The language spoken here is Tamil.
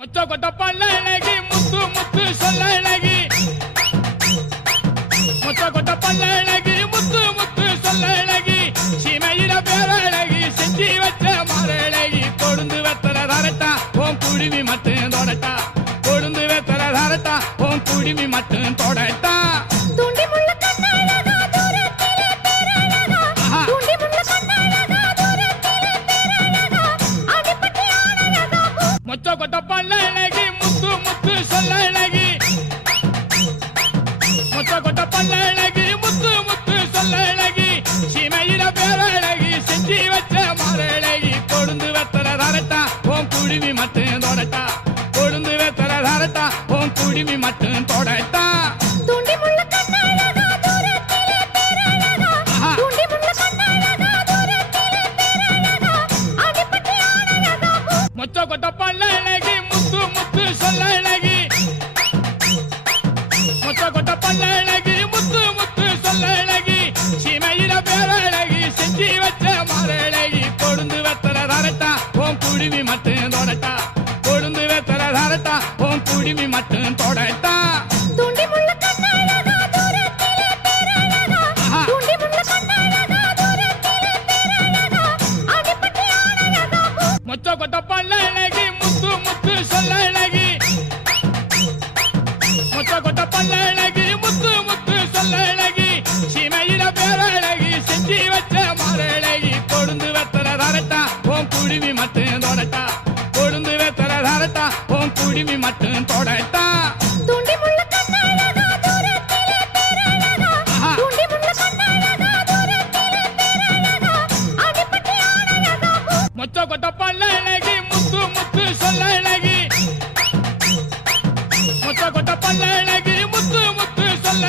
மொச்ச கொட்ட பல்ல அழகி முத்து முத்து சொல்ல அழகி மொச்ச கொட்ட பல்ல அழகி முத்து முத்து சொல்ல அழகி சீமையில பேர அழகி செஞ்சி வச்ச மாற அழகி கொழுந்து வெத்தல தரட்டா உன் குடிமி மட்டும் தொடட்டா கொழுந்து வெத்தல தரட்டா உன் குடிமி மட்டும் தொடட்டா மொச்ச கொட்ட பல்ல அழகி முத்து முத்து சொல்ல அழகி மொச்ச கொட்ட பல்ல அழகி முத்து முத்து சொல்ல அழகி சீமையில பேர அழகி செஞ்சி வச்ச மாற அழகி கொழுந்து வெத்தல தரட்டா உன் குடிமி மட்டும் தொடட்டா கொழுந்து வெத்தல தரட்டா உன் குடிமி மட்டும் தொடட்டா மொச்ச கொட்ட பல்ல அழகி முத்து முத்து சொல்ல அழகி மொச்ச கொட்ட பல்ல அழகி முத்து முத்து சொல்ல அழகி சீமையில பேர அழகி செஞ்சி வச்ச மாற அழகி கொழுந்து வெத்தல தரட்டா உன் குடிமி மட்டும் தொடட்டா கொழுந்து வெத்தல தரட்டா உன் குடிமி மட்டும் தொடட்டா மொச்ச கொட்ட பல்ல அழகி முத்து முத்து சொல்ல அழகி மொச்ச கொட்ட பல்ல அழகி முத்து முத்து சொல்ல அழகி சீமையில பேர அழகி செஞ்சி வச்ச மாற அழகி கொழுந்து வெத்தல தரட்டா உன் குடிமி மட்டும் தொடட்டா கொழுந்து வெத்தல தரட்டா உன் குடிமி மட்டும் தொடட்டா மொச்ச கொட்ட பல்ல அழகி முத்து முத்து சொல்ல அழகி மொச்ச கொட்ட பல்ல அழகி முத்து முத்து சொல்ல